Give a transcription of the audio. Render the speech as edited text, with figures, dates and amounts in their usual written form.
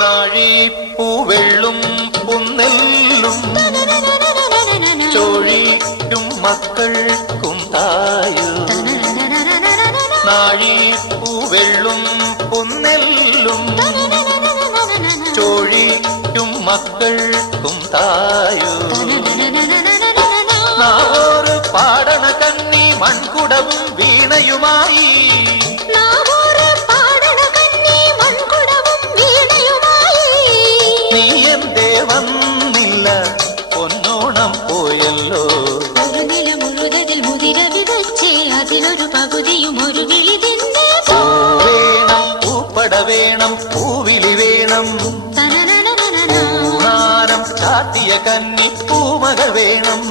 നാഴിപ്പൂവെള്ളും പുന്നെല്ലും ചോഴിക്കും മക്കൾക്കും തായു. നാഴിപ്പൂവെള്ളും പുന്നെല്ലും ചോഴിക്കും മക്കൾക്കും തായു. നാവോറ് പാടണ കന്നി മൺകുടവും വീണയുമായി നീ എന്തേ വന്നില്ല പൊന്നോണം പോയല്ലോ. ഒരു നില മുഴുവതിൽ മുതിര വിതച്ചേ അതിലൊരു പകുതിയും ഒരു വിളി തിന്നേ. വേണം പൂപ്പട വേണം പൂവിളി വേണം പൂനാനം ചാത്തിയ കന്നി പൂമക വേണം.